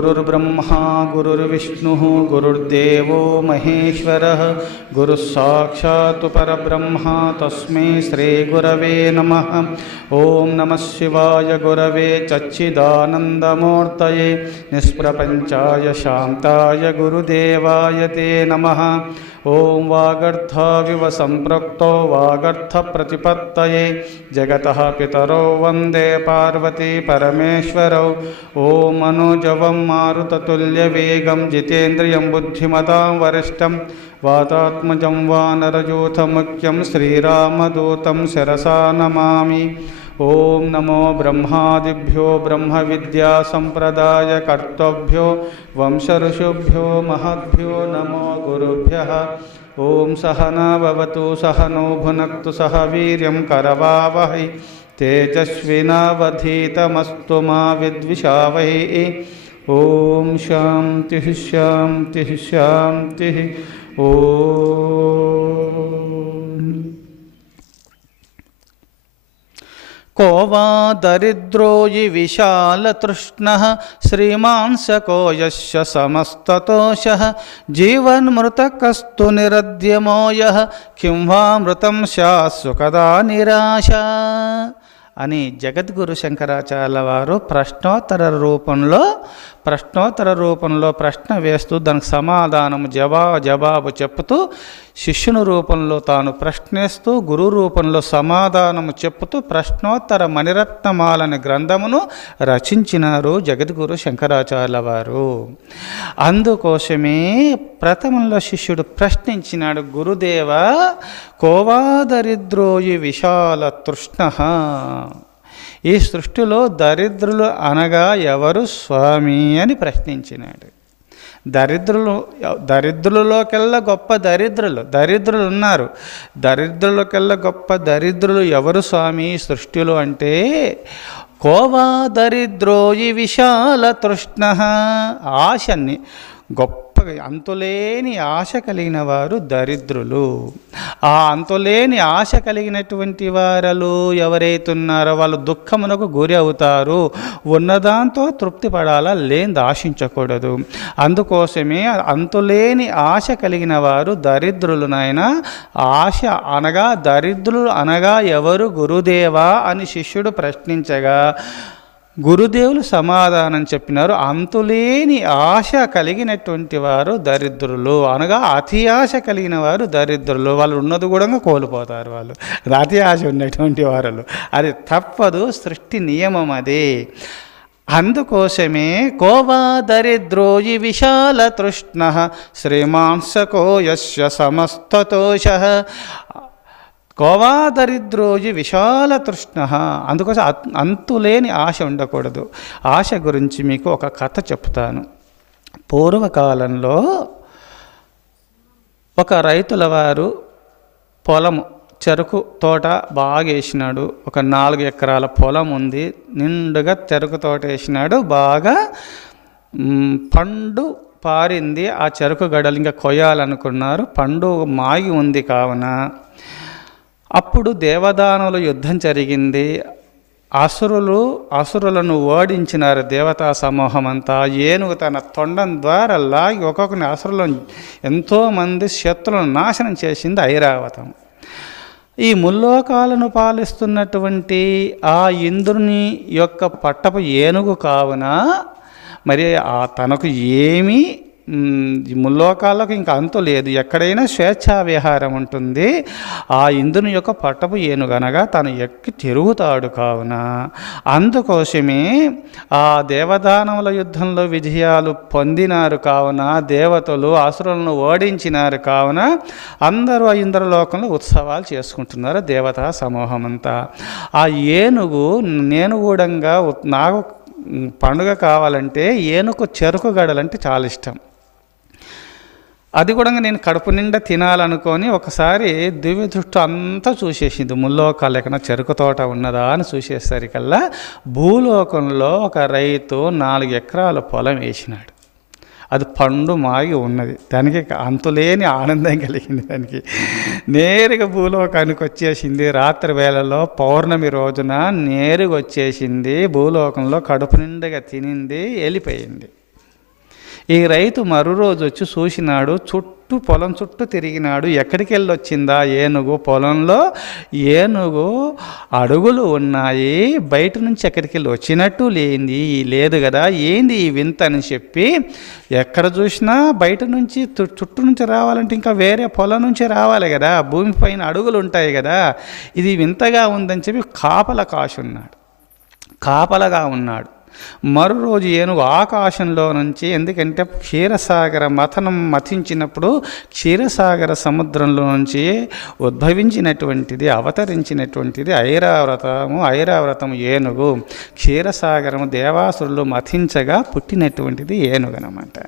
गुरुर्ब्रह्मा गुरुर्विष्णुः गुरुर्देवो महेश्वरः गुरुः साक्षात् परब्रह्म तस्मै श्रीगुरवे नमः। ओं नमः शिवाय गुरवे सच्चिदानन्दमूर्तये निष्प्रपञ्चाय शान्ताय गुरुदेवाय ते नमः। ओं वागर्थाविव सम्पृक्तो वागर्थप्रतिपत्तये जगतः पितरो वन्दे पार्वती परमेश्वरौ। ओं मनोजवं मारुततुल्यवेगं जितेन्द्रियं बुद्धिमतां वरिष्ठं वातात्मजं वानरयूथमुख्यं श्रीरामदूतं शिरसा नमामि। ओं नमो ब्रह्मादिभ्यो ब्रह्मविद्यासम्प्रदायकर्तृभ्यो वंशऋषिभ्यो महद्भ्यो नमो गुरुभ्यः। ओं सहना भवतु सहनौ भुनक्तु सह वीर्यं करवावहै तेजस्विनावधीतमस्तु मा विद्विषावहै। ओं शान्तिः शान्तिः शान्तिः। को वा दरिद्रो हि विशालतृष्णः श्रीमान् स को यस्य समस्ततोषः जीवन्मृतकस्तु निरद्यमो यः किं वा मृतं स्यात् सुखदा निराशा అని జగద్గురు శంకరాచార్యుల వారు ప్రశ్నోత్తర రూపంలో ప్రశ్న వేస్తూ దానికి సమాధానం జవాబు చెప్పుతూ శిష్యుని రూపంలో తాను ప్రశ్నిస్తూ గురు రూపంలో సమాధానము చెప్పుతూ ప్రశ్నోత్తర మణిరత్నమాల అనే గ్రంథమును రచించినారు జగద్గురు శంకరాచార్యుల వారు. అందుకోసమే ప్రథమంలో శిష్యుడు ప్రశ్నించినాడు, గురుదేవ కోవా దరిద్రోయి విశాల తృష్ణ, ఈ సృష్టిలో దరిద్రులు అనగా ఎవరు స్వామి అని ప్రశ్నించినాడు. దరిద్రులలోకెల్లా గొప్ప దరిద్రులు ఉన్నారు. దరిద్రులకెల్లా గొప్ప దరిద్రులు ఎవరు స్వామి సృష్టిలో అంటే కోవా దరిద్రోయి విశాల తృష్ణ, ఆశని గొప్ప అంతులేని ఆశ కలిగిన వారు దరిద్రులు. ఆ అంతులేని ఆశ కలిగినటువంటి వారు ఎవరైతున్నారో వాళ్ళు దుఃఖమునకు గురి అవుతారు. ఉన్నదాంతో తృప్తి పడాలా, లేనిది ఆశించకూడదు. అందుకోసమే అంతులేని ఆశ కలిగిన వారు దరిద్రులు. నాయన ఆశ అనగా దరిద్రులు అనగా ఎవరు గురుదేవా అని శిష్యుడు ప్రశ్నించగా గురుదేవులు సమాధానం చెప్పినారు, అంతులేని ఆశ కలిగినటువంటి వారు దరిద్రులు అనగా అతి ఆశ కలిగిన వారు దరిద్రులు. వాళ్ళు ఉన్నది కూడా కోల్పోతారు. వాళ్ళు అతి ఆశ ఉన్నటువంటి వారు, అది తప్పదు, సృష్టి నియమం అది. అందుకోసమే కోవా దరిద్రోయి విశాల తృష్ణ శ్రీమాంసకో యస్య సమస్తతోష, కోవా దరిద్రోజి విశాల తృష్ణ. అందుకోసం అంతులేని ఆశ ఉండకూడదు. ఆశ గురించి మీకు ఒక కథ చెప్తాను. పూర్వకాలంలో ఒక రైతుల వారు పొలము చెరుకు తోట బాగా వేసినాడు. ఒక 4 ఎకరాల పొలం ఉంది, నిండుగా చెరుకు తోట వేసినాడు. బాగా పండు పారింది. ఆ చెరుకు గడలు ఇంకా కొయ్యాలనుకున్నారు. పండు మాగి ఉంది కావున అప్పుడు దేవదానుల యుద్ధం జరిగింది. అసురులను ఓడించినారు దేవతా సమూహం అంతా. ఏనుగు తన తొండం ద్వారా లాగి ఒక్కొక్కరిని అసురులను ఎంతోమంది శత్రులను నాశనం చేసింది ఐరావతం. ఈ ముల్లోకాలను పాలిస్తున్నటువంటి ఆ ఇంద్రుని యొక్క పట్టపు ఏనుగు కావున మరి తనకు ఏమీ ముల్లోకాలకు ఇంకా అంతు లేదు, ఎక్కడైనా స్వేచ్ఛా విహారం ఉంటుంది. ఆ ఇంద్రుని యొక్క పట్టపు ఏనుగనగా తను ఎక్కి తిరుగుతాడు కావున అందుకోసమే ఆ దేవదానవుల యుద్ధంలో విజయాలు పొందినారు కావున దేవతలు అసురులను ఓడించినారు కావున అందరూ ఆ ఇంద్రలోకంలో ఉత్సవాలు చేసుకుంటున్నారు దేవతా సమూహం అంతా. ఆ ఏనుగు నేను కూడా నాకు పండుగ కావాలంటే ఏనుగు చెరుకు గడలంటే చాలా ఇష్టం. అది కూడా నేను కడుపు నిండా తినాలనుకొని ఒకసారి దివ్య దృష్టి అంతా చూసేసింది. ముల్లోకాలు ఎక్కడ చెరుకు తోట ఉన్నదా అని చూసేసరికల్లా భూలోకంలో ఒక రైతు 4 ఎకరాల పొలం వేసినాడు. అది పండు మాగి ఉన్నది. దానికి అంతులేని ఆనందం కలిగింది. దానికి నేరుగా భూలోకానికి వచ్చేసింది. రాత్రి వేళలో పౌర్ణమి రోజున నేరుగా వచ్చేసింది. భూలోకంలో కడుపు నిండుగా తినింది, వెళ్ళిపోయింది. ఈ రైతు మరో రోజు వచ్చి చూసినాడు, పొలం చుట్టూ తిరిగినాడు. ఎక్కడికి వెళ్ళి వచ్చిందా ఏనుగు? పొలంలో ఏనుగు అడుగులు ఉన్నాయి, బయట నుంచి ఎక్కడికి వెళ్ళి వచ్చినట్టు లేదు కదా, ఏంది ఈ వింత అని చెప్పి ఎక్కడ చూసినా బయట నుంచి చుట్టూ నుంచి రావాలంటే ఇంకా వేరే పొలం నుంచి రావాలి కదా, భూమిపైన అడుగులు ఉంటాయి కదా, ఇది వింతగా ఉందని చెప్పి కాపలగా ఉన్నాడు. మరో రోజు ఏనుగు ఆకాశంలో నుంచి, ఎందుకంటే క్షీరసాగర మథించినప్పుడు క్షీరసాగర సముద్రంలో నుంచి ఉద్భవించినటువంటిది, అవతరించినటువంటిది ఐరావతము ఏనుగు. క్షీరసాగరము దేవాసురులు మథించగా పుట్టినటువంటిది ఏనుగు అన్నమాట.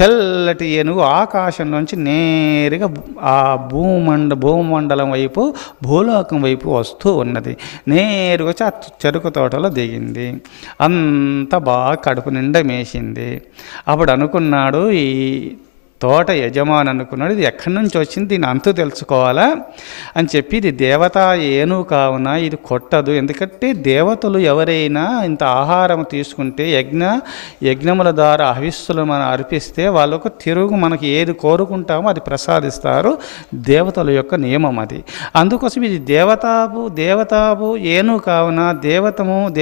తెల్లటి ఏనుగు ఆకాశంలోంచి నేరుగా ఆ భూమండలం వైపు, భూలోకం వైపు వస్తూ ఉన్నది. నేరుగా వచ్చి ఆ చెరుకు తోటలో దిగింది. అంతా బాగా కడుపు నిండా మేసింది. అప్పుడు అనుకున్నాడు, ఈ తోట యజమాని అనుకున్నాడు, ఇది ఎక్కడి నుంచి వచ్చింది, దీని అంతు తెలుసుకోవాలా అని చెప్పి, ఇది దేవతా ఏనుగు కావున ఇది కొట్టదు. ఎందుకంటే దేవతలు ఎవరైనా ఇంత ఆహారం తీసుకుంటే యజ్ఞముల ద్వారా హవిస్సులు మనం అర్పిస్తే వాళ్ళకు తిరుగు మనకి ఏది కోరుకుంటామో అది ప్రసాదిస్తారు. దేవతల యొక్క నియమం అది. అందుకోసం ఇది దేవతాపు ఏనుగు కావున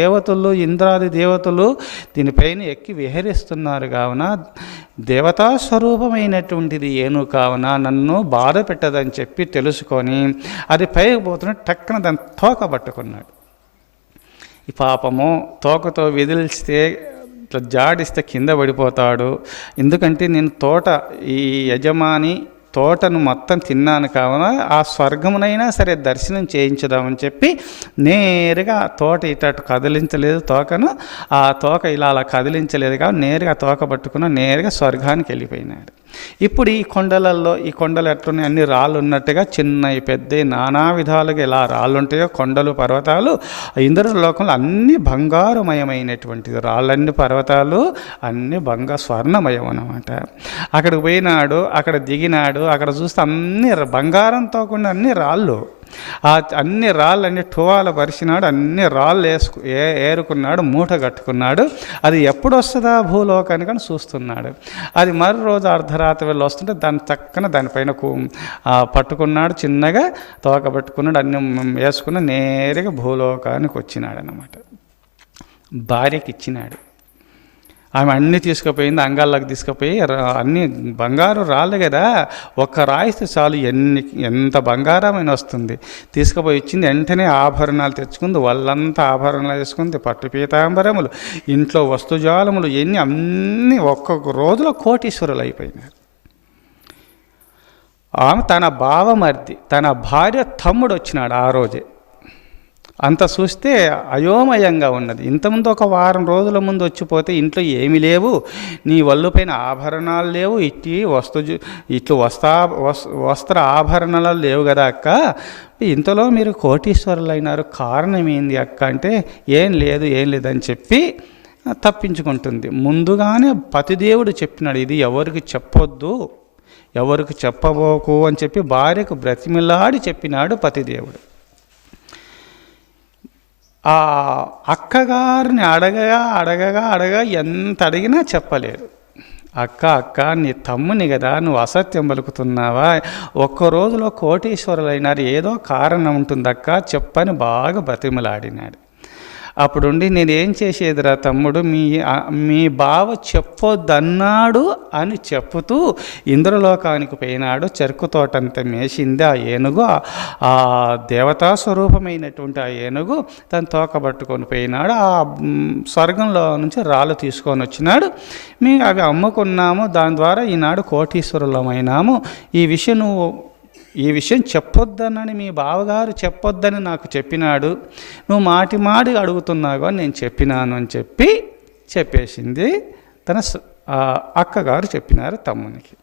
దేవతలు ఇంద్రాది దేవతలు దీనిపైన ఎక్కి విహరిస్తున్నారు కావున దేవతా స్వరూపమైనటువంటిది ఏనుగు కావున నన్ను బాధ పెట్టదని చెప్పి తెలుసుకొని అది పైకి పోతున్న టక్కన దాన్ని తోక పట్టుకున్నాడు. ఈ పాపము తోకతో విదిలిస్తే ఇట్లా జాడిస్తే కింద పడిపోతాడు. ఎందుకంటే నేను ఈ యజమాని తోటను మొత్తం తిన్నాను కావున ఆ స్వర్గమునైనా సరే దర్శనం చేయించుదామని చెప్పి నేరుగా తోట ఇటు కదిలించలేదు తోకను, ఆ తోక ఇలా అలా కదిలించలేదు కాబట్టి నేరుగా తోక పట్టుకున్న నేరుగా స్వర్గానికి వెళ్ళిపోయినాడు. ఇప్పుడు ఈ కొండలు ఎట్లున్నాయి, అన్ని రాళ్ళు ఉన్నట్టుగా చిన్నవి పెద్దవి నానా విధాలుగా ఎలా రాళ్ళు ఉంటాయో కొండలు పర్వతాలు ఇంద్రలోకంలో అన్ని బంగారుమయమైనటువంటిది. రాళ్ళన్ని పర్వతాలు అన్ని స్వర్ణమయం అన్నమాట. అక్కడికి పోయినాడు, అక్కడ దిగినాడు, అక్కడ చూస్తే అన్ని బంగారంతో కూడిన అన్ని రాళ్ళు. ఆ అన్ని రాళ్ళన్నీ టువాల పరిచినాడు, అన్ని రాళ్ళు ఏరుకున్నాడు, మూట కట్టుకున్నాడు. అది ఎప్పుడు వస్తుందా భూలోకానికి అని చూస్తున్నాడు. అది మరో రోజు అర్ధరాత్రి వెళ్ళి వస్తుంటే దానిపైన పట్టుకున్నాడు, చిన్నగా తోక పట్టుకున్నాడు, అన్ని వేసుకున్న నేరుగా భూలోకానికి వచ్చినాడు అన్నమాట. భార్యకి ఇచ్చినాడు. ఆమె అన్నీ తీసుకుపోయింది, అంగాల్లోకి తీసుకుపోయి అన్ని బంగారు రాళ్ళు కదా, ఒక్క రాయిస్తే చాలు ఎంత బంగారమైన వస్తుంది. తీసుకుపోయి ఇచ్చింది. వెంటనే ఆభరణాలు తెచ్చుకుంది, వాళ్ళంతా ఆభరణాలు వేసుకుంది, పట్టు పీతాంబరములు, ఇంట్లో వస్తుజాలములు, అన్నీ ఒక్కొక్క రోజులో కోటీశ్వరులు అయిపోయినారు. ఆమె తన బావమర్ది, తన భార్య తమ్ముడు వచ్చినాడు ఆ రోజే. అంత చూస్తే అయోమయంగా ఉన్నది. ఇంతకుముందు ఒక వారం రోజుల ముందు వచ్చిపోతే ఇంట్లో ఏమీ లేవు, నీ ఒళ్ళుపైన ఆభరణాలు లేవు, ఇట్లు వస్త్ర ఆభరణాలు లేవు కదా అక్క, ఇంతలో మీరు కోటీశ్వరులు అయినారు, కారణం ఏంది అక్క అంటే ఏం లేదని చెప్పి తప్పించుకుంటుంది. ముందుగానే పతిదేవుడు చెప్పినాడు, ఇది ఎవరికి చెప్పొద్దు, ఎవరికి చెప్పబోకు అని చెప్పి భార్యకు బ్రతిమిలాడి చెప్పినాడు పతిదేవుడు. ఆ అక్కగారిని అడగగా ఎంత అడిగినా చెప్పలేరు. అక్క నీ తమ్ముని కదా, నువ్వు అసత్యం పలుకుతున్నావా, ఒక్క రోజులో కోటీశ్వరులైనారు, ఏదో కారణం ఉంటుంది అక్క చెప్పని బాగా బ్రతిమలాడినాడు. అప్పుడుండి నేనేం చేసేదిరా తమ్ముడు, మీ బావ చెప్పొద్దన్నాడు అని చెప్పుతూ ఇంద్రలోకానికి పోయినాడు. చెరుకు తోటంతా మేసింది ఆ ఏనుగు, ఆ దేవతా స్వరూపమైనటువంటి ఆ ఏనుగు తన తోక పట్టుకొని పోయినాడు. ఆ స్వర్గంలో నుంచి రాళ్ళు తీసుకొని వచ్చినాడు. అవి అమ్ముకున్నాము, దాని ద్వారా ఈనాడు కోటీశ్వరులమైనాము. ఈ విషయం చెప్పొద్దనని మీ బావగారు చెప్పొద్దని నాకు చెప్పినాడు, నువ్వు మాటి అడుగుతున్నావు అని నేను చెప్పినాను అని చెప్పేసింది తన అక్కగారు చెప్పినారు తమ్మునికి.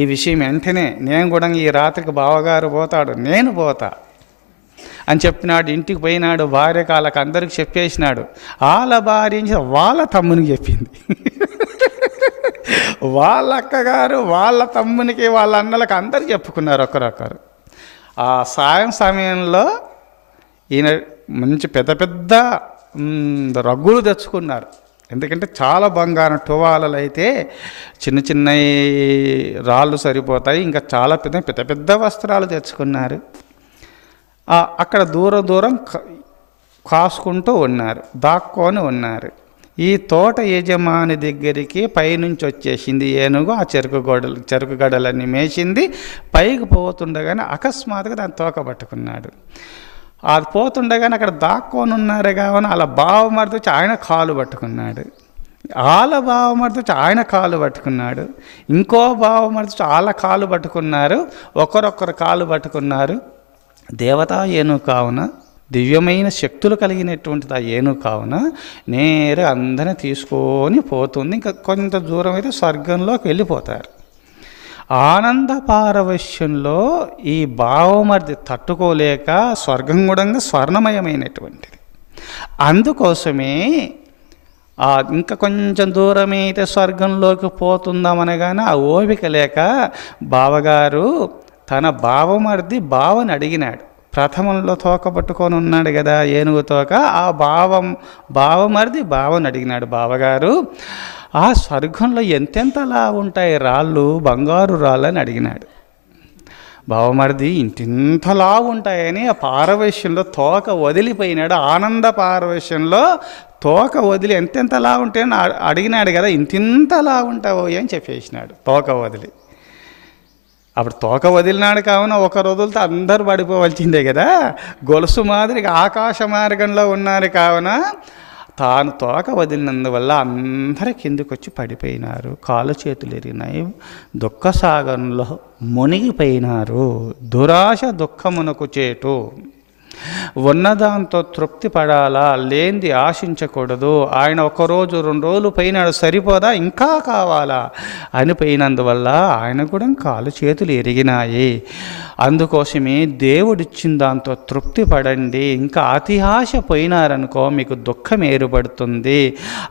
ఈ విషయం వెంటనే నేను కూడా ఈ రాత్రికి బావగారు పోతాడు, నేను పోతా అని చెప్పినాడు. ఇంటికి పోయినాడు, భార్య కాళ్ళకి అందరికి చెప్పేసినాడు. వాళ్ళ భార్య వాళ్ళ తమ్మునికి చెప్పింది. వాళ్ళ అక్కగారు వాళ్ళ తమ్మునికి వాళ్ళ అన్నలకు అందరికి చెప్పుకున్నారు ఒకరొకరు. ఆ సమయంలో ఈయన మంచి పెద్ద రగ్గులు తెచ్చుకున్నారు. ఎందుకంటే చాలా బంగారం టువాలలు అయితే చిన్న చిన్న రాళ్ళు సరిపోతాయి, ఇంకా చాలా పెద్ద పెద్ద పెద్ద వస్త్రాలు తెచ్చుకున్నారు. అక్కడ దూరం కాసుకుంటూ ఉన్నారు, దాక్కొని ఉన్నారు. ఈ తోట యజమాని దగ్గరికి పైనుంచి వచ్చేసింది ఏనుగు. ఆ చెరుకు గడలన్నీ మేసింది. పైకి పోతుండగానే అకస్మాత్తుగా దాన్ని తోక పట్టుకున్నాడు. అది పోతుండగానే అక్కడ దాక్కొని ఉన్నారు కావున అలా బావమరిది వచ్చి ఆయన కాలు పట్టుకున్నాడు. వాళ్ళ బావమరిది వచ్చి ఆయన కాలు పట్టుకున్నాడు. ఇంకో బావమరిది వచ్చి వాళ్ళ కాలు పట్టుకున్నారు. ఒకరొకరు కాలు పట్టుకున్నారు. దేవతా ఏనుగు కావున, దివ్యమైన శక్తులు కలిగినటువంటిది ఆ ఏనుగు కావున నేరు అందరిని తీసుకొని పోతుంది. ఇంకా కొంత దూరం అయితే స్వర్గంలోకి వెళ్ళిపోతారు. ఆనంద పారవశ్యంలో ఈ భావమర్ది తట్టుకోలేక స్వర్గం కూడా స్వర్ణమయమైనటువంటిది. అందుకోసమే ఇంకా కొంచెం దూరమైతే స్వర్గంలోకి పోతుందామనగానే ఆ ఓపిక లేక బావగారు తన బావమర్ది బావని అడిగినాడు. ప్రథమంలో తోక పట్టుకొని ఉన్నాడు కదా ఏనుగు తోక, ఆ బావమరిది బావని అడిగినాడు, బావగారు ఆ స్వర్గంలో ఎంతెంతలా ఉంటాయి రాళ్ళు, బంగారు రాళ్ళు అని అడిగినాడు. బావమరిది ఇంతింతలా ఉంటాయని ఆ పారవశ్యంలో తోక వదిలిపోయినాడు. ఆనంద పారవశ్యంలో తోక వదిలి ఎంతెంతలా ఉంటాయని అడిగినాడు కదా, ఇంతింతలా ఉంటావో అని చెప్పేసినాడు తోక వదిలి. అప్పుడు తోక వదిలినాడు కావున ఒక రోజులతో అందరూ పడిపోవలసిందే కదా. గొలుసు మాదిరిగా ఆకాశ మార్గంలో ఉన్నారు కావున తాను తోక వదిలినందువల్ల అందరూ కిందికి వచ్చి పడిపోయినారు. కాలు చేతులు ఎరిగినాయి, దుఃఖసాగరంలో మునిగిపోయినారు. దురాశ దుఃఖమునకు చేటు. ఉన్నదాంతో తృప్తి పడాలా, లేనిది ఆశించకూడదు. ఆయన ఒకరోజు 2 రోజులు పోయినాడు, సరిపోదా ఇంకా కావాలా అని పోయినందువల్ల ఆయన కూడా కాలు చేతులు ఎరిగినాయి. అందుకోసమే దేవుడిచ్చిన దాంతో తృప్తి పడండి. ఇంకా అతి ఆశ పోయినారనుకో మీకు దుఃఖం ఏర్పడుతుంది.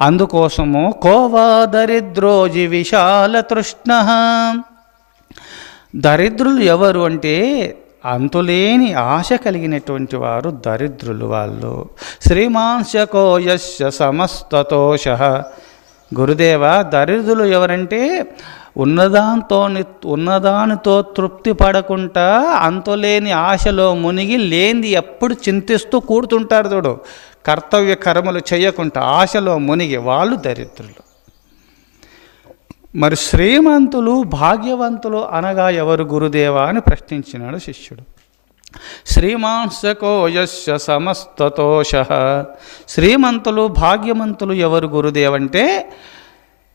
అందుకోసము కోవా దరిద్రోజి విశాల తృష్ణ. దరిద్రులు ఎవరు అంటే అంతులేని ఆశ కలిగినటువంటి వారు దరిద్రులు. వాళ్ళు శ్రీమాంశకో యస్య సమస్తతోష. గురుదేవ, దరిద్రులు ఎవరంటే ఉన్నదానితో తృప్తి పడకుండా అంతులేని ఆశలో మునిగి లేనిది ఎప్పుడు చింతిస్తూ కూడుతుంటారు. చూడు, కర్తవ్య కర్మలు చేయకుండా ఆశలో మునిగి వాళ్ళు దరిద్రులు. మరి శ్రీమంతులు భాగ్యవంతులు అనగా ఎవరు గురుదేవా అని ప్రశ్నించినాడు శిష్యుడు. శ్రీమాంసకో యస్య సమస్తతోష. శ్రీమంతులు భాగ్యవంతులు ఎవరు గురుదేవంటే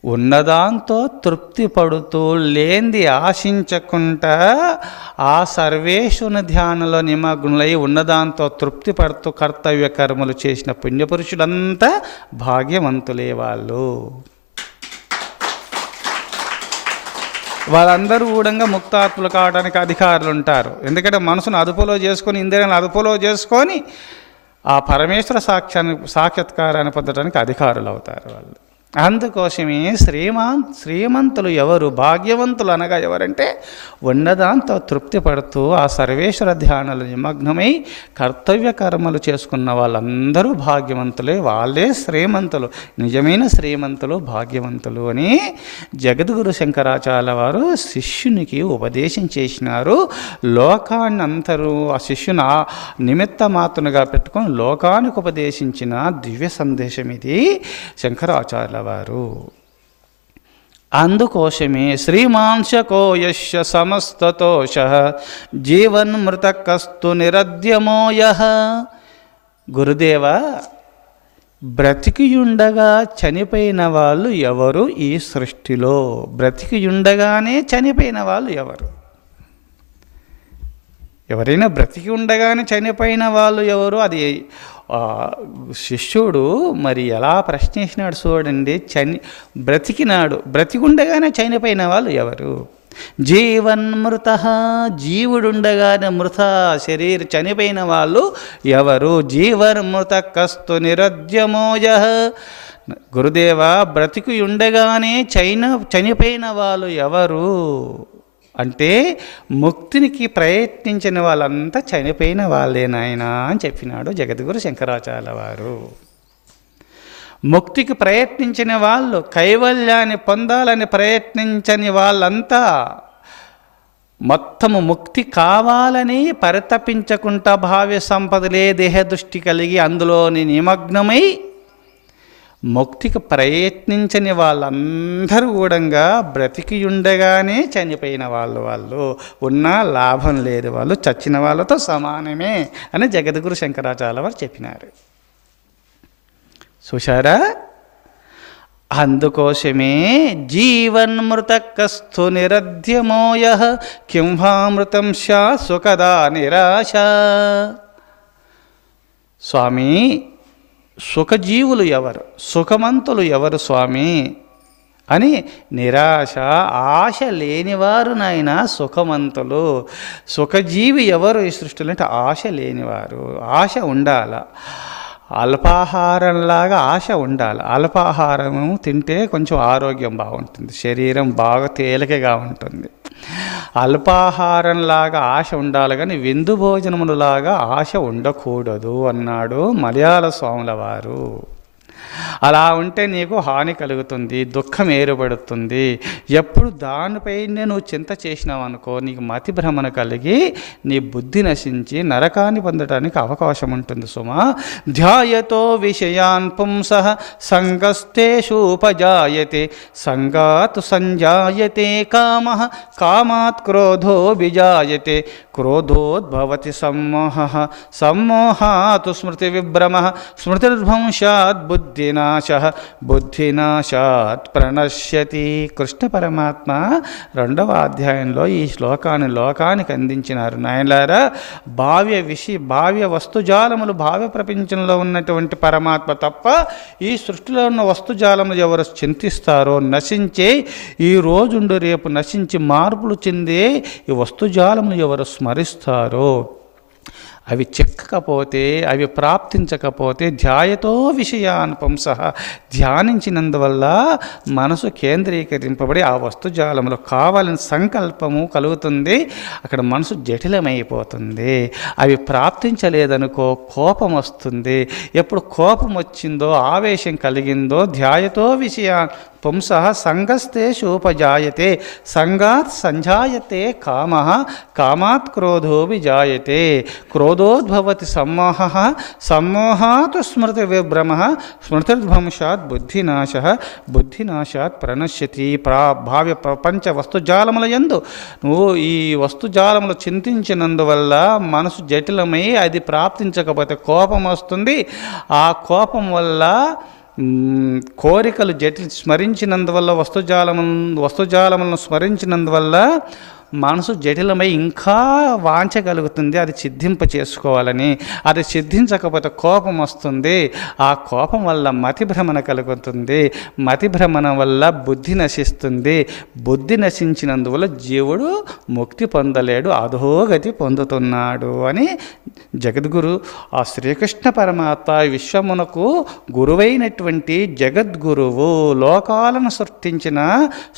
ఉన్నదాంతో తృప్తి పడుతూ లేనిది ఆశించకుండా ఆ సర్వేశ్వరుని ధ్యానంలో నిమగ్నులై ఉన్నదాంతో తృప్తి పడుతూ కర్తవ్య కర్మలు చేసిన పుణ్యపురుషులంతా భాగ్యవంతులే వాళ్ళు. వాళ్ళందరూ కూడా ముక్తాత్ములు కావడానికి అధికారులు ఉంటారు. ఎందుకంటే మనసును అదుపులో చేసుకొని, ఇంద్రియాలను అదుపులో చేసుకొని ఆ పరమేశ్వర సాక్షాత్కారాన్ని పొందడానికి అధికారులు అవుతారు వాళ్ళు. అందుకోసమే శ్రీమంతులు ఎవరు, భాగ్యవంతులు అనగా ఎవరంటే ఉన్నదాంతో తృప్తి పడుతూ ఆ సర్వేశ్వర ధ్యానాలు నిమగ్నమై కర్తవ్య కర్మలు చేసుకున్న వాళ్ళందరూ భాగ్యవంతులే. వాళ్ళే శ్రీమంతులు, నిజమైన శ్రీమంతులు, భాగ్యవంతులు అని జగద్గురు శంకరాచార్య వారు శిష్యునికి ఉపదేశం చేసినారు. లోకాన్ని అందరూ ఆ శిష్యుని నిమిత్త మాత్రగా పెట్టుకొని లోకానికి ఉపదేశించిన దివ్య సందేశం ఇది శంకరాచార్య వారు. అందుకోసమే శ్రీమాంశకో యస్య సమస్తతోష జీవన్మృతకస్తు నిరద్యమోయ. గురుదేవ, బ్రతికియుండగా చనిపోయిన వాళ్ళు ఎవరు ఈ సృష్టిలో? బ్రతికియుండగానే చనిపోయిన వాళ్ళు ఎవరు? ఎవరైనా బ్రతికి ఉండగానే చనిపోయిన వాళ్ళు ఎవరు? అది శిష్యుడు మరి ఎలా ప్రశ్నించినాడు చూడండి. బ్రతికినాడు, బ్రతికుండగానే చనిపోయిన వాళ్ళు ఎవరు? జీవన్మృత, జీవుడుండగానే మృత శరీర చనిపోయిన వాళ్ళు ఎవరు? జీవన్మృత కస్తు నిరద్యమోయ. గురుదేవ, బ్రతికి ఉండగానే చనిపోయిన వాళ్ళు ఎవరు అంటే ముక్తినికి ప్రయత్నించిన వాళ్ళంతా చనిపోయిన వాళ్ళే నాయనా అని చెప్పినాడు జగద్గురు శంకరాచార్య వారు. ముక్తికి ప్రయత్నించిన వాళ్ళు, కైవల్యాన్ని పొందాలని ప్రయత్నించని వాళ్ళంతా మొత్తము ముక్తి కావాలని పరితపించకుండా భావ్య సంపదలే దేహదృష్టి కలిగి అందులోని నిమగ్నమై ముక్తికి ప్రయత్నించని వాళ్ళందరూ కూడా బ్రతికి ఉండగానే చనిపోయిన వాళ్ళు ఉన్నా లాభం లేదు, వాళ్ళు చచ్చిన వాళ్ళతో సమానమే అని జగద్గురు శంకరాచార్య వారు చెప్పినారు. చూశారా? అందుకోసమే జీవన్మృతకస్థు నిరధ్యమోయ కింవామృతం శా సుఖదా నిరాశ. స్వామి, సుఖజీవులు ఎవరు, సుఖమంతులు ఎవరు స్వామి అని నిరాశ, ఆశ లేనివారు నాయన సుఖమంతులు. సుఖజీవి ఎవరు ఈ సృష్టిలో అంటే ఆశ లేనివారు. ఆశ ఉండాల, అల్పాహారంలాగా ఆశ ఉండాలి. అల్పాహారము తింటే కొంచెం ఆరోగ్యం బాగుంటుంది, శరీరం బాగా తేలికగా ఉంటుంది. అల్పాహారంలాగా ఆశ ఉండాలి కానీ విందు భోజనములాగా ఆశ ఉండకూడదు అన్నాడు మలయాళ స్వాముల వారు. అలా ఉంటే నీకు హాని కలుగుతుంది, దుఃఖం ఏర్పడుతుంది. ఎప్పుడు దానిపైనే నువ్వు చింత చేసినావు అనుకో, నీకు మతి భ్రమణ కలిగి నీ బుద్ధి నశించి నరకాన్ని పొందడానికి అవకాశం ఉంటుంది సుమా. ధ్యాయతో విషయాన్ పుంసః సంగస్తేషూపజాయతే సంగాత్ సంజాయతే కామః కామాత్ క్రోధో విజాయతే క్రోధోద్భవతి సమ్మోహః సమ్మోహాత్ స్మృతి విభ్రమః స్మృతిర్భంశాత్ బుద్ధినాశః బుద్ధినాశాత్ ప్రణశ్యతి. కృష్ణ పరమాత్మ 2వ అధ్యాయంలో ఈ లోకానికి అందించినారు. నాయనలారా, భావ్య వస్తుజాలములు భావ్య ప్రపంచంలో ఉన్నటువంటి పరమాత్మ తప్ప ఈ సృష్టిలో ఉన్న వస్తుజాలములు ఎవరు చింతిస్తారో నశించే, ఈ రోజుండు రేపు నశించి మార్పులు చెందే ఈ వస్తుజాలములు ఎవరు స్మరిస్తారో, అవి చెక్కకపోతే, అవి ప్రాప్తించకపోతే ధ్యాయతో విషయాన్ పుంసః ధ్యానించినందువల్ల మనసు కేంద్రీకరింపబడి ఆ వస్తుజాలంలో కావాలని సంకల్పము కలుగుతుంది. అక్కడ మనసు జటిలమైపోతుంది. అవి ప్రాప్తించలేదనుకో కోపం వస్తుంది. ఎప్పుడు కోపం వచ్చిందో, ఆవేశం కలిగిందో, ధ్యాయతో విషయాన్ పుంసః సంగస్తేషూపజాయతే సంగాత్ సంజాయతే కామః కామాత్ క్రోధో విజాయతే క్రోధోద్భవతి సమ్మోహః సమ్మోహాత్ స్మృతి విభ్రమః స్మృతిర్భంశాత్ బుద్ధినాశః బుద్ధినాశాత్ ప్రణశ్యతి. భావ్య ప్రపంచ వస్తుజాలముల యందు నువ్వు ఈ వస్తుజాలములు చింతించినందువల్ల మనసు జటిలమై అది ప్రాప్తించకపోతే కోపం వస్తుంది. ఆ కోపం వల్ల కోరికలు స్మరించినందువల్ల వస్తుజాలములను స్మరించినందువల్ల మనసు జటిలమై ఇంకా వాంఛ కలుగుతుంది అది సిద్ధింప చేసుకోవాలని. అది సిద్ధించకపోతే కోపం వస్తుంది. ఆ కోపం వల్ల మతి భ్రమణ కలుగుతుంది. మతి భ్రమణ వల్ల బుద్ధి నశిస్తుంది. బుద్ధి నశించినందువల్ల జీవుడు ముక్తి పొందలేడు, అధోగతి పొందుతున్నాడు అని జగద్గురు ఆ శ్రీకృష్ణ పరమాత్మ విశ్వమునకు గురువైనటువంటి జగద్గురువు, లోకాలను సృష్టించిన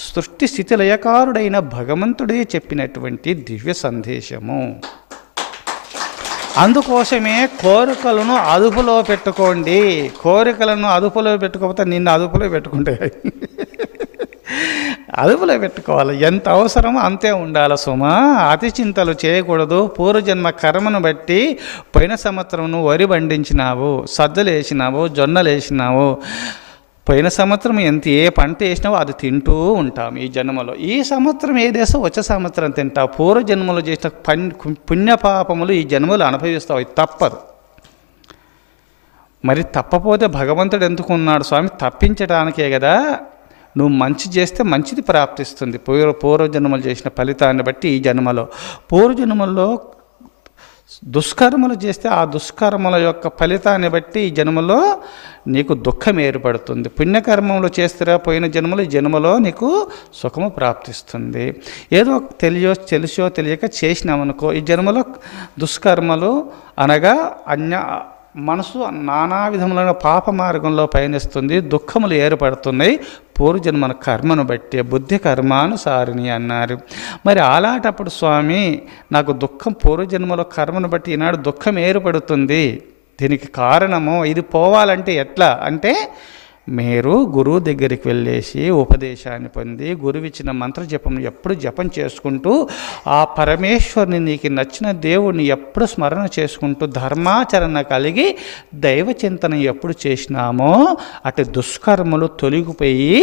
సృష్టి స్థితి లయకారుడైన భగవంతుడే చెప్పినటువంటి దివ్య సందేశము. అందుకోసమే కోరికలను అదుపులో పెట్టుకోండి. కోరికలను అదుపులో పెట్టుకోకపోతే నిన్ను అదుపులో పెట్టుకుంటాయి. అదుపులో పెట్టుకోవాలి. ఎంత అవసరమో అంతే ఉండాలి సుమా. అతి చింతలు చేయకూడదు. పూర్వజన్మ కర్మను బట్టి పోయిన సంవత్సరం నువ్వు వరి పండించినావు, సజ్జలు వేసినావు, జొన్నలు వేసినావు. పోయిన సంవత్సరం ఏ పంట వేసినావో అది తింటూ ఉంటాం ఈ జన్మలో. ఈ సంవత్సరం ఏదేసో వచ్చే సంవత్సరం తింటావు. పూర్వజన్మలో చేసిన పుణ్యపాపములు ఈ జన్మలు అనుభవిస్తావు. ఇది తప్పదు. మరి తప్పపోతే భగవంతుడు ఎందుకు ఉన్నాడు స్వామి? తప్పించడానికే కదా. నువ్వు మంచి చేస్తే మంచిది ప్రాప్తిస్తుంది. పూర్వజన్మలు చేసిన ఫలితాన్ని బట్టి ఈ జన్మలో, పూర్వజన్మల్లో దుష్కర్మలు చేస్తే ఆ దుష్కర్మల యొక్క ఫలితాన్ని బట్టి ఈ జన్మలో నీకు దుఃఖం ఏర్పడుతుంది. పుణ్యకర్మలు చేస్తే పోయిన జన్మలో ఈ జన్మలో నీకు సుఖము ప్రాప్తిస్తుంది. ఏదో తెలిసో తెలియక చేసినామనుకో ఈ జన్మలో దుష్కర్మలు అనగా మనసు నానా విధములైన పాప మార్గంలో పయనిస్తుంది. దుఃఖములు ఏర్పడుతున్నాయి పూర్వజన్మన కర్మను బట్టి. బుద్ధి కర్మానుసారిణి అన్నారు. మరి అలాంటప్పుడు స్వామి నాకు దుఃఖం పూర్వజన్మలో కర్మను బట్టి ఈనాడు దుఃఖం ఏర్పడుతుంది. దీనికి కారణము ఇది పోవాలంటే ఎట్లా అంటే మీరు గురువు దగ్గరికి వెళ్ళేసి ఉపదేశాన్ని పొంది గురువు ఇచ్చిన మంత్ర జపం ఎప్పుడు జపం చేసుకుంటూ ఆ పరమేశ్వరుని నీకు నచ్చిన దేవుడిని ఎప్పుడు స్మరణ చేసుకుంటూ ధర్మాచరణ కలిగి దైవ చింతన ఎప్పుడు చేసినామో అటు దుష్కర్మలు తొలగిపోయి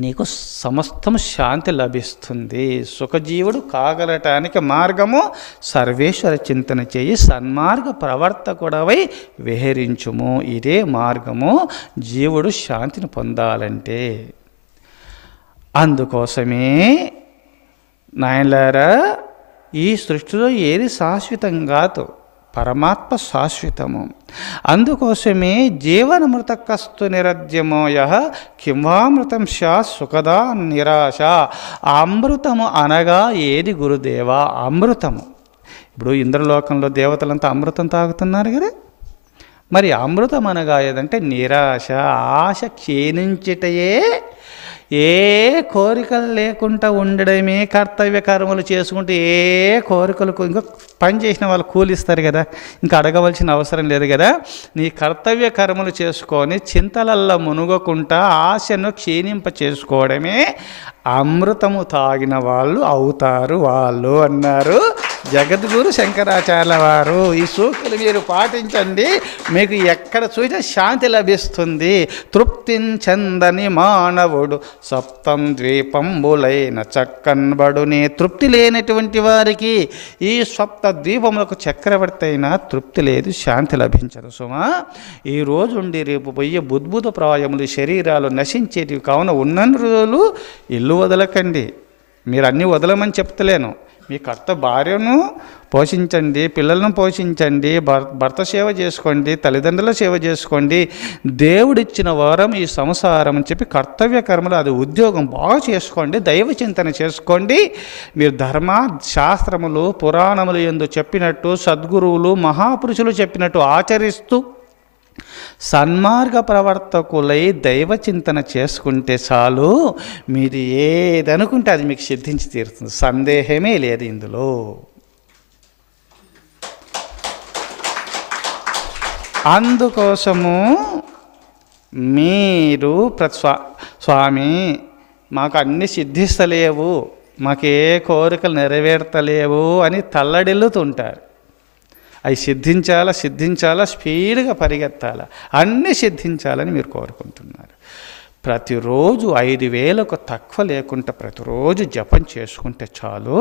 నీకు సమస్తం శాంతి లభిస్తుంది. సుఖజీవుడు కాగలటానికి మార్గము సర్వేశ్వర చింతన చేయి సన్మార్గ ప్రవర్తకుడవై విహరించుము. ఇదే మార్గము జీవుడు శాంతిని పొందాలంటే. అందుకోసమే నాయనలారా ఈ సృష్టిలో ఏది శాశ్వతం కాదు, పరమాత్మ శాశ్వతము. అందుకోసమే జీవనమృత కస్తు నిరద్యమోయ కింవామృతం శా సుఖదా నిరాశ. అమృతము అనగా ఏది గురుదేవా? అమృతము. ఇప్పుడు ఇంద్రలోకంలో దేవతలంతా అమృతం తాగుతున్నారు కదా, మరి అమృతం అనగా ఏదంటే నిరాశ, ఆశ క్షీణించుటయే, ఏ కోరికలు లేకుండా ఉండడమే కర్తవ్య కర్మలు చేసుకుంటే ఏ కోరికలకు ఇంకా పని చేసిన వాళ్ళు కూలిస్తారు కదా, ఇంకా అడగవలసిన అవసరం లేదు కదా. నీ కర్తవ్య కర్మలు చేసుకొని చింతలల్లో మునుగకుండా ఆశను క్షీణింప చేసుకోవడమే అమృతము తాగిన వాళ్ళు అవుతారు వాళ్ళు అన్నారు జగద్గురు శంకరాచార్యుల వారు. ఈ సూక్తులు మీరు పాటించండి, మీకు ఎక్కడ చూసినా శాంతి లభిస్తుంది. తృప్తించందని మానవుడు సప్తం ద్వీపంబులైన చక్కన్బడునే. తృప్తి లేనటువంటి వారికి ఈ సప్త ద్వీపములకు చక్రవర్తి అయినా తృప్తి లేదు, శాంతి లభించదు సుమా. ఈ రోజు ఉండి రేపు పోయే బుద్భుత ప్రాయములు శరీరాలు నశించేటివి కావున ఉన్నన్ని రోజులు ఇల్లు వదలకండి. మీరు అన్నీ వదలమని చెప్తలేను. మీ భార్యను పోషించండి, పిల్లలను పోషించండి, భర్త సేవ చేసుకోండి, తల్లిదండ్రుల సేవ చేసుకోండి. దేవుడిచ్చిన వరం ఈ సంసారం అని చెప్పి కర్తవ్య కర్మలు, అది ఉద్యోగం బాగా చేసుకోండి, దైవ చింతన చేసుకోండి. మీరు ధర్మ శాస్త్రములు పురాణములు యందు చెప్పినట్టు సద్గురువులు మహాపురుషులు చెప్పినట్టు ఆచరిస్తూ సన్మార్గ ప్రవర్తకులై దైవ చింతన చేసుకుంటే చాలు. మీరు ఏదనుకుంటే అది మీకు సిద్ధించి తీరుతుంది, సందేహమే లేదు ఇందులో. అందుకోసము మీరు స్వామి మాకు అన్నీ సిద్ధిస్తలేవు, మాకు ఏ కోరికలు నెరవేర్తలేవు అని తల్లడిల్లుతుంటారు. అవి సిద్ధించాలా స్పీడ్గా పరిగెత్తాలా, అన్నీ సిద్ధించాలని మీరు కోరుకుంటున్నారు. ప్రతిరోజు 5,000కు తక్కువ లేకుండా ప్రతిరోజు జపం చేసుకుంటే చాలు,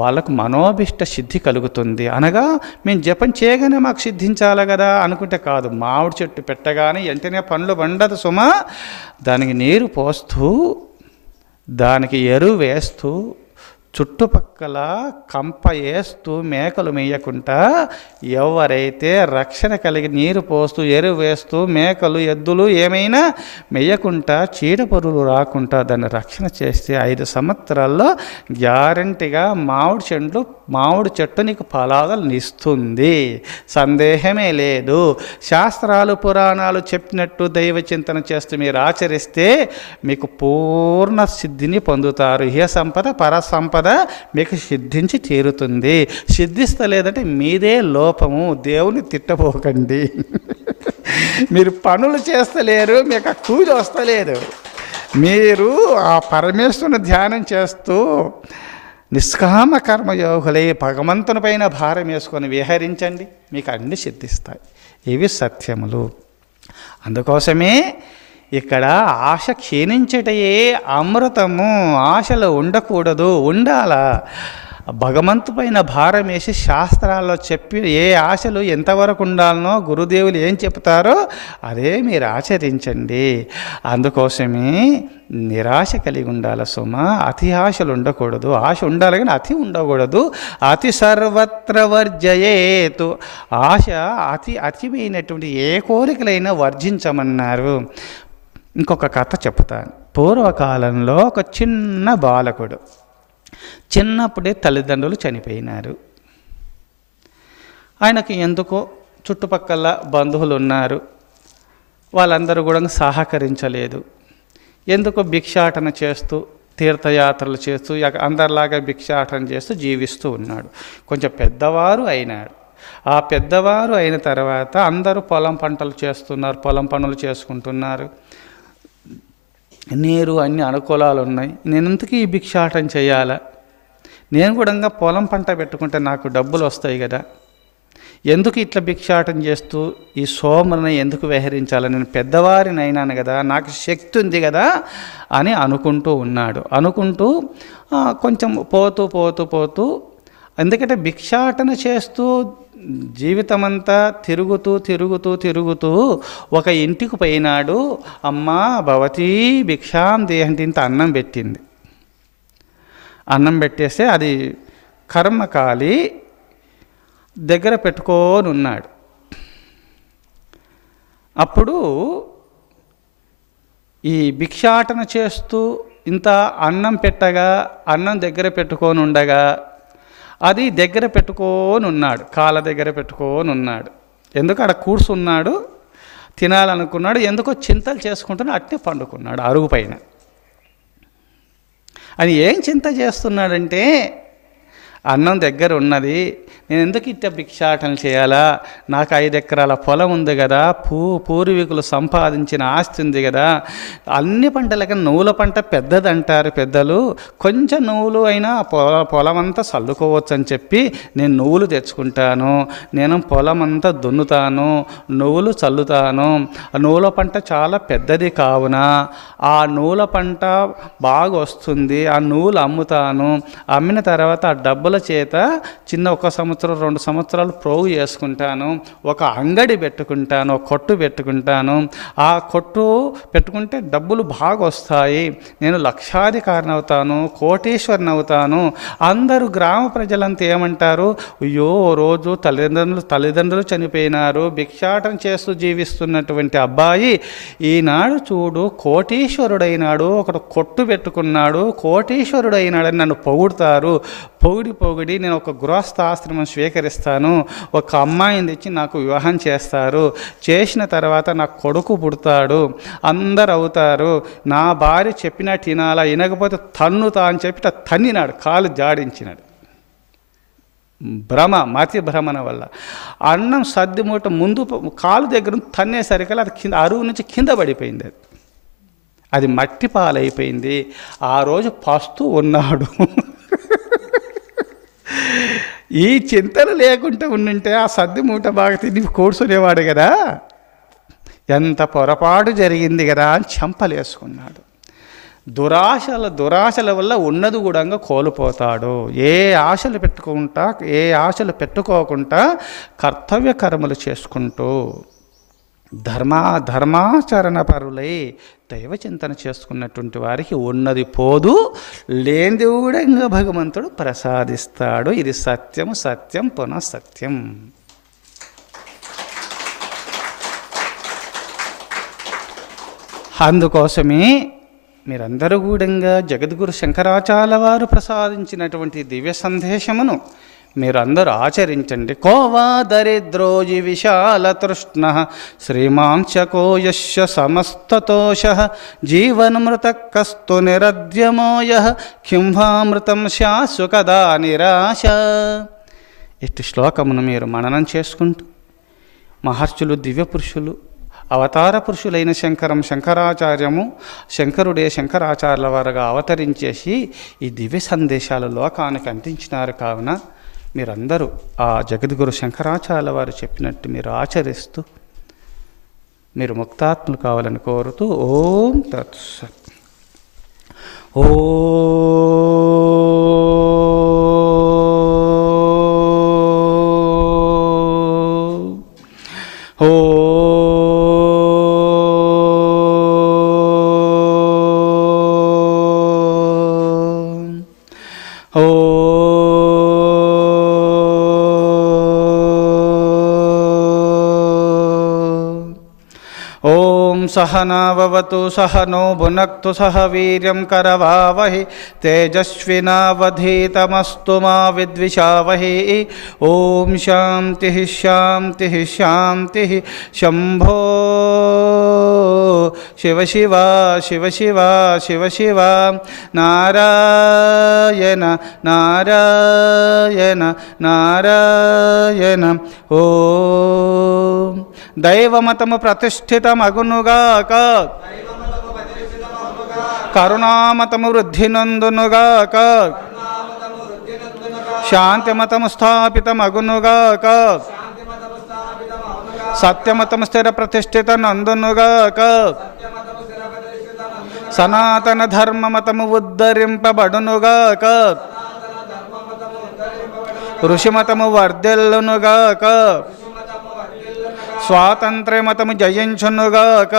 వాళ్ళకు మనోభిష్ట సిద్ధి కలుగుతుంది. అనగా మేము జపం చేయగానే మాకు సిద్ధించాలి కదా అనుకుంటే కాదు. మామిడి చెట్టు పెట్టగానే వెంటనే పండ్లు పండదు సుమా. దానికి నీరు పోస్తూ, దానికి ఎరువు వేస్తూ, చుట్టుపక్కల కంప వేస్తూ, మేకలు మేయకుండా ఎవరైతే రక్షణ కలిగి నీరు పోస్తూ ఎరువు వేస్తూ మేకలు ఎద్దులు ఏమైనా మేయకుండా చీడపురుగులు రాకుండా దాన్ని రక్షణ చేస్తే 5 సంవత్సరాల్లో గ్యారంటీగా మామిడి చెట్టు నీకు ఫలాలను ఇస్తుంది, సందేహమే లేదు. శాస్త్రాలు పురాణాలు చెప్పినట్టు దైవ చింతన చేస్తూ మీరు ఆచరిస్తే మీకు పూర్ణ సిద్ధిని పొందుతారు. ఇహ సంపద పర సంపద మీకు సిద్ధించి తీరుతుంది. సిద్ధిస్తలేదంటే మీదే లోపము, దేవుని తిట్టబోకండి. మీరు పనులు చేస్తలేరు, మీకు ఆ కూలి వస్తలేదు. మీరు ఆ పరమేశ్వరుని ధ్యానం చేస్తూ నిష్కామ కర్మయోగులై భగవంతుని పైన భారం వేసుకొని విహరించండి, మీకు అన్నీ సిద్ధిస్తాయి. ఇవి సత్యములు. అందుకోసమే ఇక్కడ ఆశ క్షీణించటయే అమృతము. ఆశలు ఉండకూడదు, ఉండాలా. భగవంతు పైన భారం వేసి శాస్త్రాల్లో చెప్పి ఏ ఆశలు ఎంతవరకు ఉండాలనో గురుదేవులు ఏం చెప్తారో అదే మీరు ఆచరించండి. అందుకోసమే నిరాశ కలిగి ఉండాలి సుమ. అతి ఆశలు ఉండకూడదు. ఆశ ఉండాలి కానీ అతి ఉండకూడదు. అతి సర్వత్ర వర్జయేతు. ఆశ అతిమైనటువంటి ఏ కోరికలైనా వర్జించమన్నారు. ఇంకొక కథ చెప్తాను. పూర్వకాలంలో ఒక చిన్న బాలకుడు, చిన్నప్పుడే తల్లిదండ్రులు చనిపోయినారు. ఆయనకి ఎందుకో చుట్టుపక్కల బంధువులు ఉన్నారు, వాళ్ళందరూ కూడా సహకరించలేదు. ఎందుకో భిక్షాటన చేస్తూ తీర్థయాత్రలు చేస్తూ అందరిలాగా భిక్షాటన చేస్తూ జీవిస్తూ ఉన్నాడు. కొంచెం పెద్దవారు అయినాడు. ఆ పెద్దవారు అయిన తర్వాత అందరూ పొలం పంటలు చేస్తున్నారు, పొలం పనులు చేసుకుంటున్నారు, నీరు అన్ని అనుకూలాలు ఉన్నాయి. నేను ఎందుకు ఈ భిక్షాటం చేయాలా? నేను కూడా పొలం పంట పెట్టుకుంటే నాకు డబ్బులు వస్తాయి కదా, ఎందుకు ఇట్లా భిక్షాటం చేస్తూ ఈ సోమరిని ఎందుకు వ్యవహరించాలి? నేను పెద్దవారిని అయినాను కదా, నాకు శక్తి ఉంది కదా అని అనుకుంటూ ఉన్నాడు. అనుకుంటూ కొంచెం పోతూ పోతూ పోతూ, ఎందుకంటే భిక్షాటన చేస్తూ జీవితమంతా తిరుగుతూ తిరుగుతూ తిరుగుతూ ఒక ఇంటికి పోయినాడు. అమ్మా భవతీ భిక్షాం దేహంటి, ఇంత అన్నం పెట్టింది. అన్నం పెట్టేస్తే అది కర్మకాలి దగ్గర పెట్టుకొని ఉన్నాడు. అప్పుడు ఈ భిక్షాటన చేస్తూ ఇంత అన్నం పెట్టగా, అన్నం దగ్గర పెట్టుకొని ఉండగా అది దగ్గర పెట్టుకొని ఉన్నాడు, కాళ్ళ దగ్గర పెట్టుకొని ఉన్నాడు. ఎందుకు అక్కడ కూర్చున్నాడు, తినాలనుకున్నాడు, ఎందుకో చింతలు చేసుకుంటున్నా అట్టే పండుకున్నాడు అరుగు పైన. అని ఏం చింత చేస్తున్నాడంటే, అన్నం దగ్గర ఉన్నది, నేను ఎందుకు ఇట్ట భిక్షాటన చేయాలా? నాకు 5 ఎకరాల పొలం ఉంది కదా, పూర్వీకులు సంపాదించిన ఆస్తి ఉంది కదా, అన్ని పంటలకి నువ్వుల పంట పెద్దదంటారు పెద్దలు, కొంచెం నువ్వులు అయినా పొలం అంతా చల్లుకోవచ్చు అని చెప్పి నేను నువ్వులు తెచ్చుకుంటాను, నేను పొలం అంతా దున్నుతాను, నువ్వులు చల్లుతాను. ఆ నువ్వుల పంట చాలా పెద్దది కావున ఆ నువ్వుల పంట బాగా వస్తుంది, ఆ నువ్వులు అమ్ముతాను, అమ్మిన తర్వాత ఆ డబ్బుల చేత చిన్న 1 సంవత్సరం 2 సంవత్సరాలు ప్రోగు చేసుకుంటాను, ఒక అంగడి పెట్టుకుంటాను, ఒక కొట్టు పెట్టుకుంటాను. ఆ కొట్టు పెట్టుకుంటే డబ్బులు బాగా వస్తాయి, నేను లక్షాధికారిని అవుతాను, కోటీశ్వరిని అవుతాను. అందరూ గ్రామ ప్రజలంతా ఏమంటారు, అయ్యో రోజు తల్లిదండ్రులు చనిపోయినారు, భిక్షాటన చేస్తూ జీవిస్తున్నటువంటి అబ్బాయి ఈనాడు చూడు కోటీశ్వరుడైనాడు, ఒకడు కొట్టు పెట్టుకున్నాడు, కోటీశ్వరుడైనాడని నన్ను పొగుడుతారు. పొగిడి నేను ఒక గృహస్థాశ్రమం స్వీకరిస్తాను, ఒక అమ్మాయిని తెచ్చి నాకు వివాహం చేస్తారు, చేసిన తర్వాత నాకు కొడుకు పుడతాడు, అందరు అవుతారు, నా భార్య చెప్పినట్టు తినాలా, వినకపోతే తన్నుతా అని చెప్పి తన్నినాడు, కాలు జాడించినాడు. మతి భ్రమణ వల్ల అన్నం సర్దిమూట ముందు కాలు దగ్గర తన్నేసరికల్లా అది కింద అరువు నుంచి కింద పడిపోయింది, అది మట్టి పాలైపోయింది. ఆ రోజు పస్తూ ఉన్నాడు. ఈ చింతలు లేకుండా ఉండింటే ఆ సర్ది మూట బాగా తిని కూర్చునేవాడు కదా, ఎంత పొరపాటు జరిగింది కదా అని చెంపలేసుకున్నాడు. దురాశల వల్ల ఉన్నది కూడా కోల్పోతాడు. ఏ ఆశలు పెట్టుకోకుండా కర్తవ్య కర్మలు చేసుకుంటూ ధర్మాచరణ పరులై దైవచింతన చేసుకున్నటువంటి వారికి ఉన్నది పోదు, లేనిది కూడా భగవంతుడు ప్రసాదిస్తాడు. ఇది సత్యం సత్యం పునః సత్యం. అందుకోసమే మీరందరూ కూడా జగద్గురు శంకరాచార్య వారు ప్రసాదించినటువంటి దివ్య సందేశమును మీరందరూ ఆచరించండి. కోవా దరిద్రోజి విశాల తృష్ణ శ్రీమాంచకో యస్య సమస్తతోష జీవన్మృత కస్తు నిరద్యమోయ కింవామృతం శాసు కదా నిరాశ. ఇటు శ్లోకమును మీరు మననం చేసుకుంటూ మహర్షులు, దివ్య పురుషులు, అవతార పురుషులైన శంకరాచార్యము, శంకరుడే శంకరాచార్యుల వారుగా అవతరించేసి ఈ దివ్య సందేశాలు లోకానికి అందించినారు. కావున మీరందరూ ఆ జగద్గురు శంకరాచార్యుల వారు చెప్పినట్టు మీరు ఆచరిస్తూ మీరు ముక్తాత్ములు కావాలని కోరుతూ ఓం తత్సత్. ఓం सहनाववतु सहनो भुनक्तु सह वीर्यं करवावहै तेजस्विनावधीतमस्तु मा विद्विषावहै। ॐ शान्तिः शान्तिः शान्तिः। शम्भो शिव शिव शिव शिव शिव शिव। नारायण नारायण नारायण। ఓం దైవమతము ప్రతిష్ఠితమగునుగాక, కరుణామతము వృద్ధి నందునుగాక, శాంతిమతము స్థాపితమగునుగాక, సత్యమతము స్థిర ప్రతిష్ఠిత నందునుగాక, సనాతన ధర్మమతము ఉద్ధరింపబడునుగాక, ఋషిమతము వర్ధిల్లునుగాక, స్వాతంత్ర్యమతము జయించునుగాక,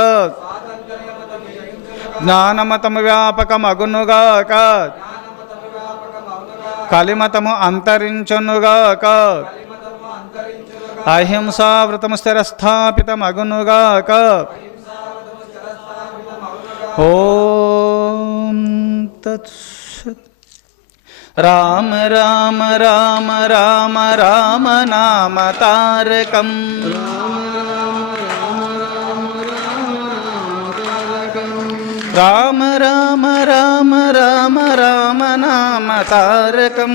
జ్ఞానమతము వ్యాపకమగునుగాక, కలిమతము అంతరించునుగాక, అహింసావృతము స్థిరస్థాపితమగునుగాక. ఓం తత్సత్. రామ రామ రామ రామ రామ నామ తారకం, రామ రామ రామ రామ రామ నామ తారకం,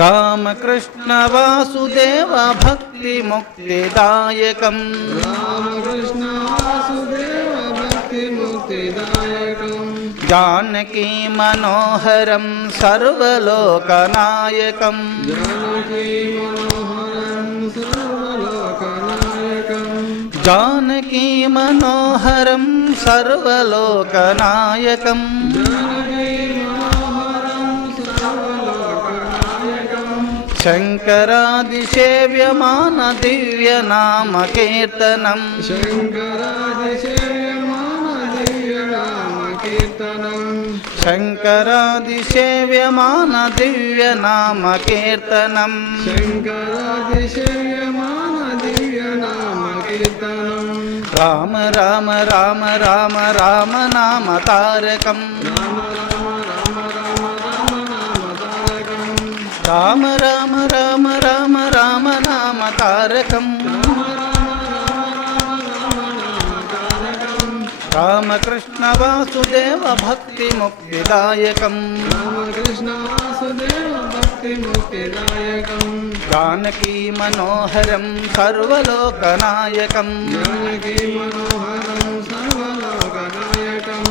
రామకృష్ణ వాసుదేవ భక్తి ముక్తిదాయకం, రామకృష్ణ వాసుదేవ భక్తి ముక్తిదాయకం, జానకీ మనోహరం సర్వలోకనాయకం, జానకీ మనోహరం సర్వలోకనాయకం, జానకీ మనోహరం సర్వలోకనాయకం, శంకరాదిసేవ్యమాన దివ్య నామ కీర్తనం, శంకరాదిసేవ్యమాన దివ్య నామ కీర్తనం, శంకరాదిసేవ్యమాన దివ్య నామ కీర్తనం, శంకరాదిసేవ్యమాన దివ్య నామ కీర్తనం. రామ రామ రామ రామ రామ నామ తారకం, రామ రామ రామ రామ రామ నామ తారకం, రామకృష్ణ వాసుదేవ భక్తి ముక్తిదాయకం, రామకృష్ణ వాసుదేవ భక్తి ముక్తిదాయకం, జానకీ మనోహరం సర్వలోకనాయకం, జానకీ మనోహరం సర్వలోకనాయకం,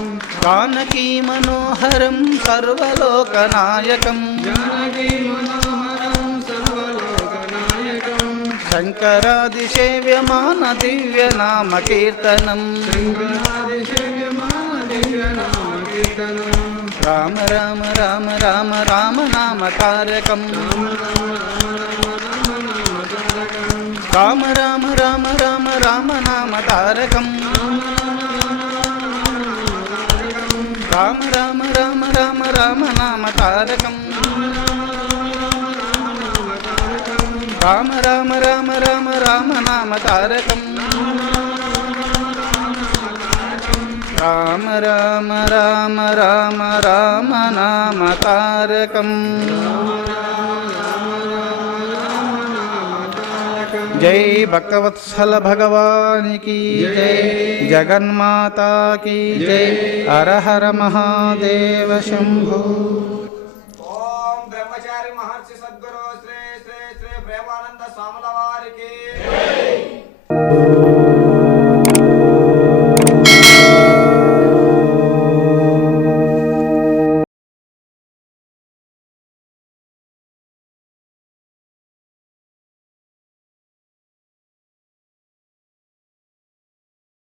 జానకీ మనోహరం సర్వలోకనాయకం, జానకీ మనోహరం సర్వలోకనాయకం, శంకరాదిసేవ్యమాన దివ్య నామ కీర్తనం, శంకరాదిసేవ్యమాన దివ్య నామ కీర్తనం. రామ రామ రామ రామ రామ నామ తారకం, రామ రామ రామ రామ రామ నామ తారకం, రామ రామ రామ రామ రామ నామ తారకం, రామ రామ రామ రామ రామ నామ తారకం, రామ రామ రామ రామ రామ నామ తారకం. జై భక్తవత్సల భగవానికి జై, జగన్మాతా की జై. హర హర మహాదేవ శంభో. ఓం బ్రహ్మచారి మహర్షి సద్గురు శ్రీ శ్రీ శ్రీ ప్రేమానంద స్వాముల వారికి